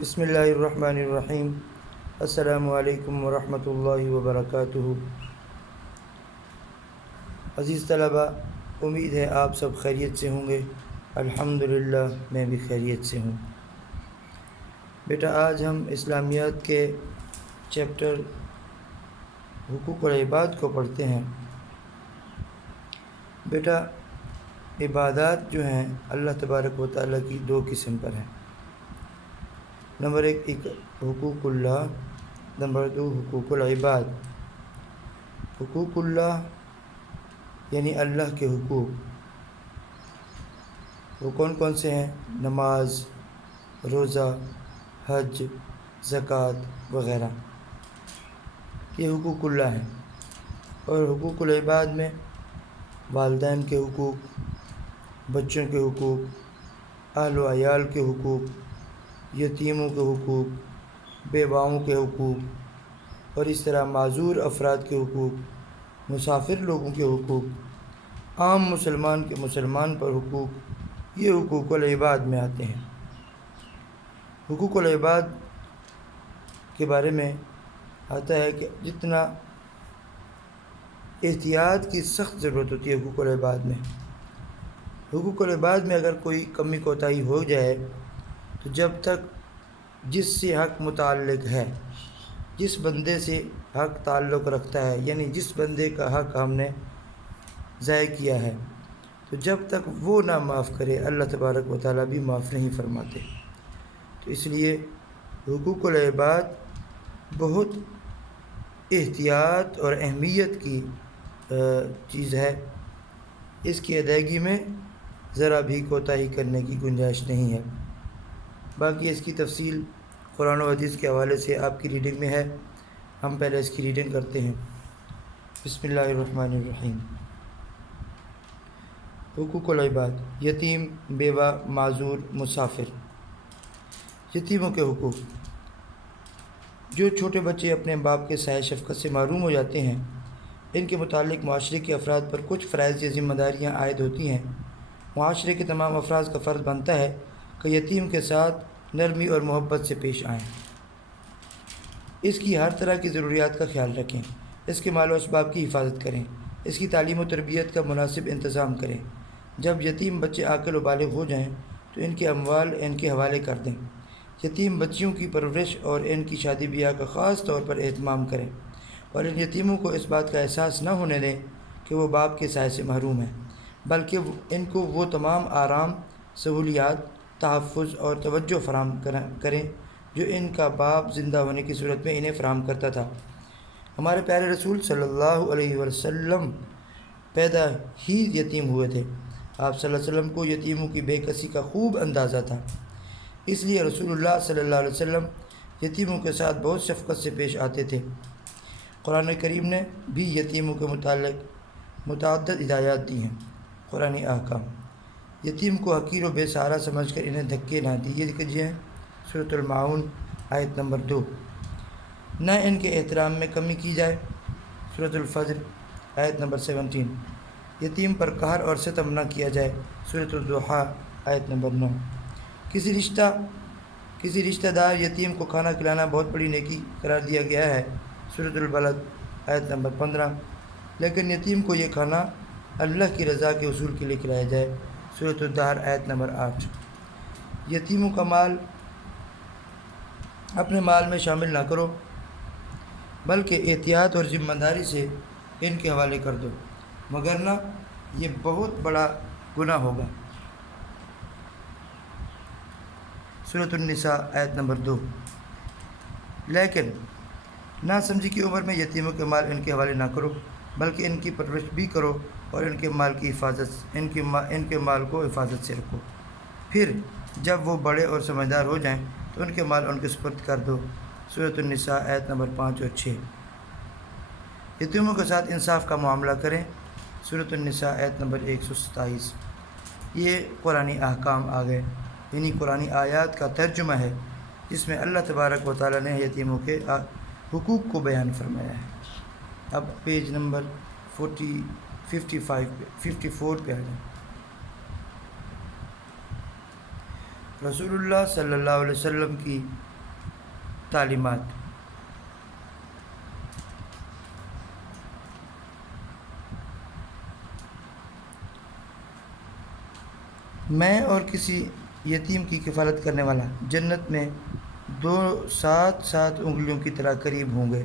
بسم اللہ الرحمن الرحیم۔ السلام علیکم ورحمۃ اللہ وبرکاتہ۔ عزیز طلباء، امید ہے آپ سب خیریت سے ہوں گے۔ الحمدللہ میں بھی خیریت سے ہوں۔ بیٹا آج ہم اسلامیات کے چیپٹر حقوق العباد کو پڑھتے ہیں۔ بیٹا عبادات جو ہیں اللہ تبارک و تعالیٰ کی دو قسم پر ہیں۔ نمبر ایک حقوق اللہ، نمبر دو حقوق العباد۔ حقوق اللہ یعنی اللہ کے حقوق، وہ کون کون سے ہیں؟ نماز، روزہ، حج، زکوٰۃ وغیرہ، یہ حقوق اللہ ہیں۔ اور حقوق العباد میں والدین کے حقوق، بچوں کے حقوق، اہل و عیال کے حقوق، یتیموں کے حقوق، بیواؤں کے حقوق، اور اس طرح معذور افراد کے حقوق، مسافر لوگوں کے حقوق، عام مسلمان پر حقوق، یہ حقوق العباد میں آتے ہیں۔ حقوق العباد کے بارے میں آتا ہے کہ جتنا احتیاط کی سخت ضرورت ہوتی ہے حقوق العباد میں۔ حقوق العباد میں اگر کوئی کمی کوتاہی ہو جائے تو جب تک جس سے حق متعلق ہے، جس بندے سے حق تعلق رکھتا ہے، یعنی جس بندے کا حق ہم نے ضائع کیا ہے، تو جب تک وہ نہ معاف کرے اللہ تبارک و تعالیٰ بھی معاف نہیں فرماتے۔ تو اس لیے حقوق العباد بہت احتیاط اور اہمیت کی چیز ہے، اس کی ادائیگی میں ذرا بھی کوتاہی کرنے کی گنجائش نہیں ہے۔ باقی اس کی تفصیل قرآن و حدیث کے حوالے سے آپ کی ریڈنگ میں ہے، ہم پہلے اس کی ریڈنگ کرتے ہیں۔ بسم اللہ الرحمن الرحیم۔ حقوق العباد، یتیم، بیوہ، معذور، مسافر۔ یتیموں کے حقوق، جو چھوٹے بچے اپنے باپ کے سایہ شفقت سے محروم ہو جاتے ہیں، ان کے متعلق معاشرے کے افراد پر کچھ فرائض یا ذمہ داریاں عائد ہوتی ہیں۔ معاشرے کے تمام افراد کا فرض بنتا ہے کہ یتیم کے ساتھ نرمی اور محبت سے پیش آئیں، اس کی ہر طرح کی ضروریات کا خیال رکھیں، اس کے مال و اسباب کی حفاظت کریں، اس کی تعلیم و تربیت کا مناسب انتظام کریں۔ جب یتیم بچے عاقل و بالغ ہو جائیں تو ان کے اموال ان کے حوالے کر دیں۔ یتیم بچیوں کی پرورش اور ان کی شادی بیاہ کا خاص طور پر اہتمام کریں، اور ان یتیموں کو اس بات کا احساس نہ ہونے دیں کہ وہ باپ کے سائے سے محروم ہیں، بلکہ ان کو وہ تمام آرام، سہولیات، تحفظ اور توجہ فراہم کریں جو ان کا باپ زندہ ہونے کی صورت میں انہیں فراہم کرتا تھا۔ ہمارے پیارے رسول صلی اللہ علیہ وسلم پیدا ہی یتیم ہوئے تھے۔ آپ صلی اللہ علیہ وسلم کو یتیموں کی بے کسی کا خوب اندازہ تھا، اس لیے رسول اللہ صلی اللہ علیہ وسلم یتیموں کے ساتھ بہت شفقت سے پیش آتے تھے۔ قرآن کریم نے بھی یتیموں کے متعلق متعدد ہدایات دی ہیں۔ قرآنی احکام، یتیم کو حقیر و بے سہارا سمجھ کر انہیں دھکے نہ دیجیے ہیں، سورۃ المعون آیت نمبر 2۔ نہ ان کے احترام میں کمی کی جائے، سورۃ الفجر آیت نمبر 17۔ یتیم پر قہر اور ستم نہ کیا جائے، سورۃ الضحیٰ آیت نمبر 9۔ کسی رشتہ دار یتیم کو کھانا کھلانا بہت بڑی نیکی قرار دیا گیا ہے، سورۃ البلد آیت نمبر 15۔ لیکن یتیم کو یہ کھانا اللہ کی رضا کے حصول کے لیے کھلایا جائے، سورۃ الدہر آیت نمبر 8۔ یتیموں کا مال اپنے مال میں شامل نہ کرو، بلکہ احتیاط اور ذمہ داری سے ان کے حوالے کر دو، مگر نہ یہ بہت بڑا گناہ ہوگا، سورۃ النساء آیت نمبر 2۔ لیکن نہ سمجھی کی عمر میں یتیموں کے مال ان کے حوالے نہ کرو، بلکہ ان کی پرورش بھی کرو اور ان کے مال کی حفاظت ان کے مال کو حفاظت سے رکھو۔ پھر جب وہ بڑے اور سمجھدار ہو جائیں تو ان کے مال ان کے سپرد کر دو، سورۃ النساء آیت نمبر 5 اور 6۔ یتیموں کے ساتھ انصاف کا معاملہ کریں، سورۃ النساء آیت نمبر 127۔ یہ قرآنی احکام آ گئے، یعنی قرآنی آیات کا ترجمہ ہے جس میں اللہ تبارک و تعالیٰ نے یتیموں کے حقوق کو بیان فرمایا ہے۔ اب پیج نمبر 54 پہ آ جائیں۔ رسول اللہ صلی اللہ علیہ وسلم کی تعلیمات۔ میں اور کسی یتیم کی کفالت کرنے والا جنت میں دو سات سات انگلیوں کی طرح قریب ہوں گے،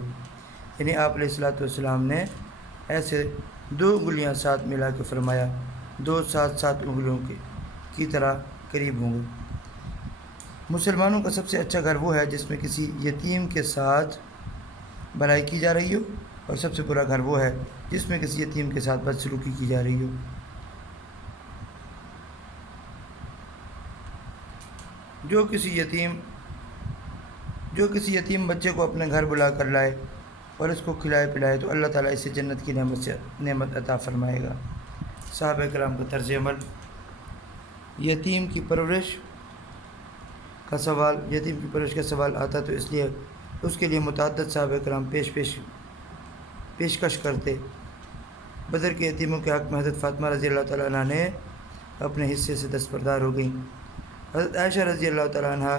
یعنی آپ علیہ الصلوۃ والسلام نے ایسے دو انگلیاں ساتھ ملا کے فرمایا، دو سات سات انگلیوں کی طرح قریب ہوں گے۔ مسلمانوں کا سب سے اچھا گھر وہ ہے جس میں کسی یتیم کے ساتھ بھلائی کی جا رہی ہو، اور سب سے برا گھر وہ ہے جس میں کسی یتیم کے ساتھ بدسلوکی کی جا رہی ہو۔ جو کسی یتیم بچے کو اپنے گھر بلا کر لائے اور اس کو کھلائے پلائے تو اللہ تعالیٰ اسے جنت کی نعمت عطا فرمائے گا۔ صحابہ کرام کا طرز عمل۔ یتیم کی پرورش کا سوال آتا تو اس لیے اس کے لیے متعدد صحابہ کرام پیشکش کرتے۔ بدر کے یتیموں کے حق میں حضرت فاطمہ رضی اللہ تعالیٰ عنہ نے اپنے حصے سے دستبردار ہو گئیں۔ حضرت عائشہ رضی اللہ تعالیٰ عنہ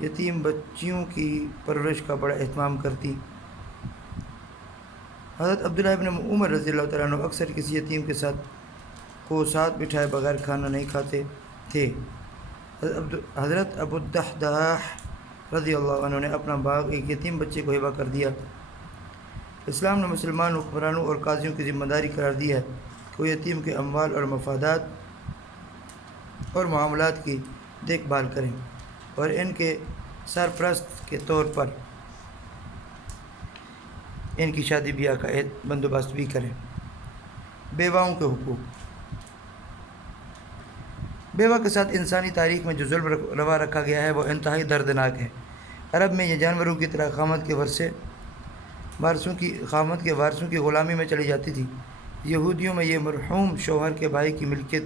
یتیم بچیوں کی پرورش کا بڑا اہتمام کرتی۔ حضرت عبداللہ ابن عمر رضی اللہ تعالیٰ عنہ اکثر کسی یتیم کے ساتھ بٹھائے بغیر کھانا نہیں کھاتے تھے۔ حضرت ابو الدحداح رضی اللہ عنہ نے اپنا باغ ایک یتیم بچے کو ہبہ کر دیا۔ اسلام نے مسلمان حکمرانوں اور قاضیوں کی ذمہ داری قرار دی ہے کہ وہ یتیم کے اموال اور مفادات اور معاملات کی دیکھ بھال کریں اور ان کے سرپرست کے طور پر ان کی شادی بیاہ کا بندوبست بھی کریں۔ بیواؤں کے حقوق۔ بیوہ کے ساتھ انسانی تاریخ میں جو ظلم روا رکھا گیا ہے وہ انتہائی دردناک ہے۔ عرب میں یہ جانوروں کی طرح خامد کے وارثوں کی غلامی میں چلی جاتی تھی۔ یہودیوں میں یہ مرحوم شوہر کے بھائی کی ملکیت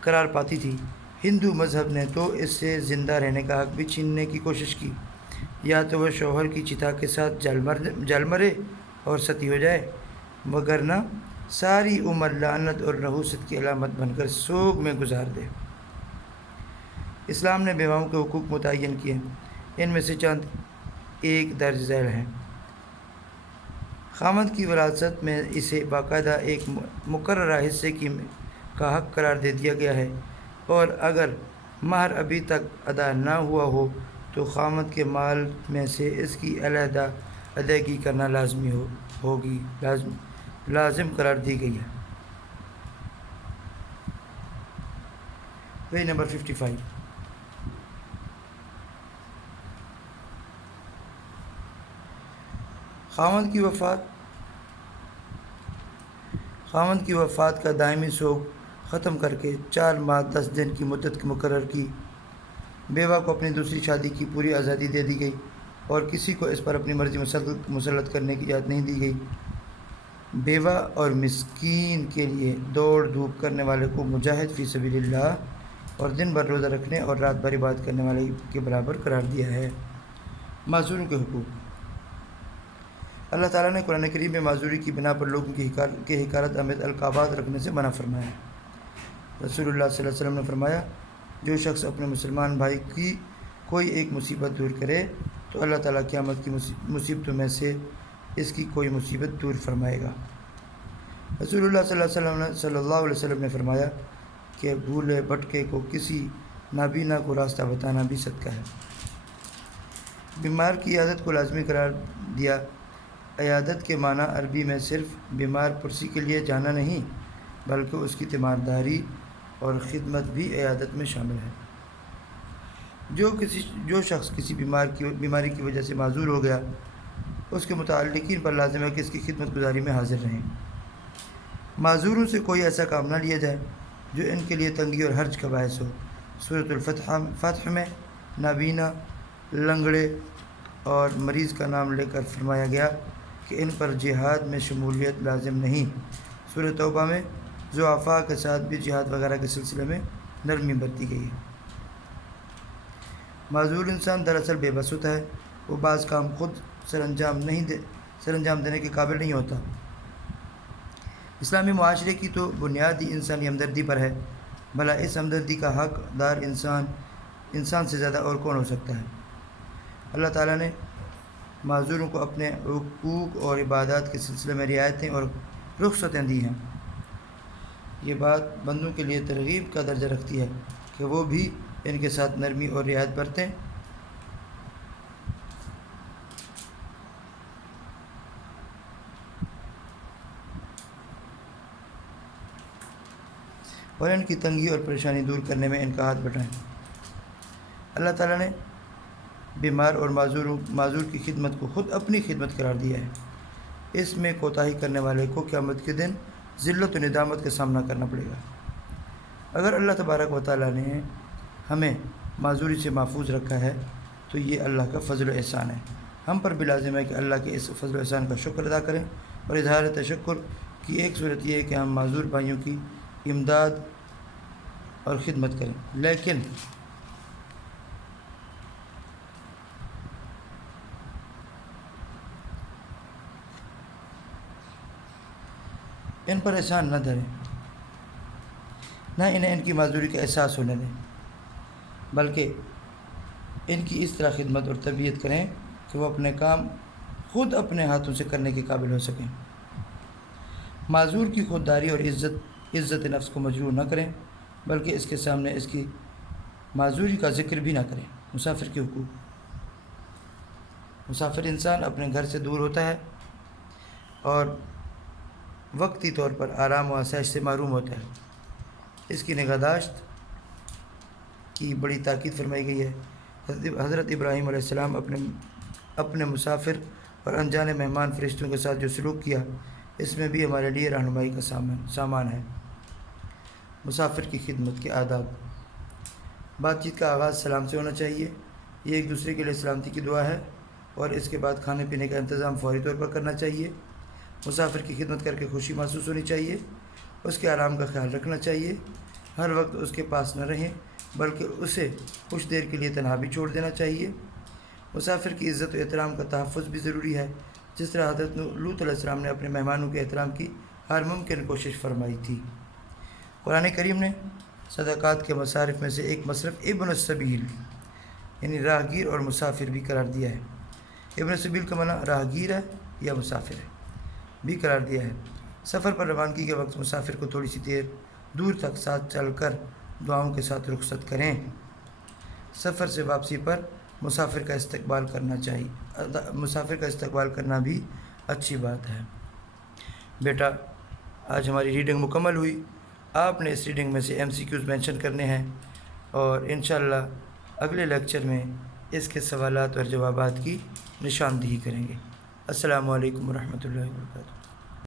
قرار پاتی تھی۔ ہندو مذہب نے تو اس سے زندہ رہنے کا حق بھی چھیننے کی کوشش کی، یا تو وہ شوہر کی چتا کے ساتھ جل مرے اور ستی ہو جائے، وگرنہ ساری عمر لعنت اور نحوست کی علامت بن کر سوگ میں گزار دے۔ اسلام نے بیواؤں کے حقوق متعین کیے، ان میں سے چند ایک درج ذیل ہیں۔ خامد کی وراثت میں اسے باقاعدہ ایک مقررہ حصے کا حق قرار دے دیا گیا ہے، اور اگر مہر ابھی تک ادا نہ ہوا ہو تو خامد کے مال میں سے اس کی علیحدہ ادائیگی کرنا لازم قرار دی گئی ہے۔ Page number 55۔ خامد کی وفات کا دائمی سوگ ختم کر کے 4 ماہ 10 دن کی مدت مقرر کی۔ بیوہ کو اپنی دوسری شادی کی پوری آزادی دے دی گئی اور کسی کو اس پر اپنی مرضی مسلط کرنے کی اجازت نہیں دی گئی۔ بیوہ اور مسکین کے لیے دوڑ دھوپ کرنے والے کو مجاہد فی سبیل اللہ اور دن بھر روزہ رکھنے اور رات بھر عبادت کرنے والے کے برابر قرار دیا ہے۔ معذوروں کے حقوق۔ اللہ تعالیٰ نے قرآن کریم میں معذوری کی بنا پر لوگوں کے حقارت آمیز القابات رکھنے سے منع فرمایا ہے۔ رسول اللہ صلی اللہ علیہ وسلم نے فرمایا، جو شخص اپنے مسلمان بھائی کی کوئی ایک مصیبت دور کرے تو اللہ تعالیٰ قیامت کی مصیبتوں میں سے اس کی کوئی مصیبت دور فرمائے گا۔ رسول اللہ صلی اللہ علیہ وسلم نے فرمایا کہ بھولے بھٹکے کو کسی نابینا کو راستہ بتانا بھی صدقہ ہے۔ بیمار کی عیادت کو لازمی قرار دیا۔ عیادت کے معنی عربی میں صرف بیمار پرسی کے لیے جانا نہیں بلکہ اس کی تیمارداری اور خدمت بھی عیادت میں شامل ہے۔ جو شخص کسی بیماری کی وجہ سے معذور ہو گیا اس کے متعلقین پر لازم ہے کہ اس کی خدمت گزاری میں حاضر رہیں۔ معذوروں سے کوئی ایسا کام نہ لیا جائے جو ان کے لیے تنگی اور حرج کا باعث ہو۔ سورۃ الفتح میں نابینا، لنگڑے اور مریض کا نام لے کر فرمایا گیا کہ ان پر جہاد میں شمولیت لازم نہیں۔ سورۃ توبہ میں ضعفاء کے ساتھ بھی جہاد وغیرہ کے سلسلے میں نرمی برتی گئی ہے۔ معذور انسان دراصل بے بس ہوتا ہے، وہ بعض کام خود سر انجام دینے کے قابل نہیں ہوتا۔ اسلامی معاشرے کی تو بنیاد ہی انسانی ہمدردی پر ہے۔ بھلا اس ہمدردی کا حقدار انسان سے زیادہ اور کون ہو سکتا ہے؟ اللہ تعالیٰ نے معذوروں کو اپنے حقوق اور عبادات کے سلسلے میں رعایتیں اور رخصتیں دی ہیں۔ یہ بات بندوں کے لیے ترغیب کا درجہ رکھتی ہے کہ وہ بھی ان کے ساتھ نرمی اور رعایت برتیں۔ اور ان کی تنگی اور پریشانی دور کرنے میں ان کا ہاتھ بٹائیں۔ اللہ تعالیٰ نے بیمار اور معذور کی خدمت کو خود اپنی خدمت قرار دیا ہے۔ اس میں کوتاہی کرنے والے کو قیامت کے دن ذلت و ندامت کا سامنا کرنا پڑے گا۔ اگر اللہ تبارک و تعالیٰ نے ہمیں معذوری سے محفوظ رکھا ہے تو یہ اللہ کا فضل و احسان ہے۔ ہم پر بھی لازم ہے کہ اللہ کے اس فضل و احسان کا شکر ادا کریں، اور اظہار تشکر کی ایک صورت یہ ہے کہ ہم معذور بھائیوں کی امداد اور خدمت کریں، لیکن ان پر احسان نہ دھریں، نہ انہیں ان کی معذوری کا احساس ہونے دیں، بلکہ ان کی اس طرح خدمت اور تربیت کریں کہ وہ اپنے کام خود اپنے ہاتھوں سے کرنے کے قابل ہو سکیں۔ معذور کی خودداری اور عزت نفس کو مجروح نہ کریں، بلکہ اس کے سامنے اس کی معذوری کا ذکر بھی نہ کریں۔ مسافر کے حقوق۔ مسافر انسان اپنے گھر سے دور ہوتا ہے اور وقتی طور پر آرام و آسائش سے محروم ہوتا ہے۔ اس کی نگہداشت کی بڑی تاکید فرمائی گئی ہے۔ حضرت ابراہیم علیہ السلام اپنے مسافر اور انجانے مہمان فرشتوں کے ساتھ جو سلوک کیا، اس میں بھی ہمارے لیے رہنمائی کا سامان ہے۔ مسافر کی خدمت کے آداب۔ بات چیت کا آغاز سلام سے ہونا چاہیے۔ یہ ایک دوسرے کے لیے سلامتی کی دعا ہے، اور اس کے بعد کھانے پینے کا انتظام فوری طور پر کرنا چاہیے۔ مسافر کی خدمت کر کے خوشی محسوس ہونی چاہیے۔ اس کے آرام کا خیال رکھنا چاہیے۔ ہر وقت اس کے پاس نہ رہیں، بلکہ اسے کچھ دیر کے لیے تنہا بھی چھوڑ دینا چاہیے۔ مسافر کی عزت و احترام کا تحفظ بھی ضروری ہے، جس طرح حضرت لوط علیہ السلام نے اپنے مہمانوں کے احترام کی ہر ممکن کوشش فرمائی تھی۔ قرآن کریم نے صدقات کے مصارف میں سے ایک مصرف ابن السبیل یعنی راہگیر اور مسافر بھی قرار دیا ہے۔ ابن السبیل کا معنی راہگیر ہے یا مسافر ہے بھی قرار دیا ہے۔ سفر پر روانگی کے وقت مسافر کو تھوڑی سی دیر دور تک ساتھ چل کر دعاؤں کے ساتھ رخصت کریں۔ سفر سے واپسی پر مسافر کا استقبال کرنا بھی اچھی بات ہے۔ بیٹا، آج ہماری ریڈنگ مکمل ہوئی۔ آپ نے اس ریڈنگ میں سے MCQs مینشن کرنے ہیں، اور انشاءاللہ اگلے لیکچر میں اس کے سوالات اور جوابات کی نشاندہی کریں گے۔ السلام علیکم ورحمۃ اللہ وبرکاتہ۔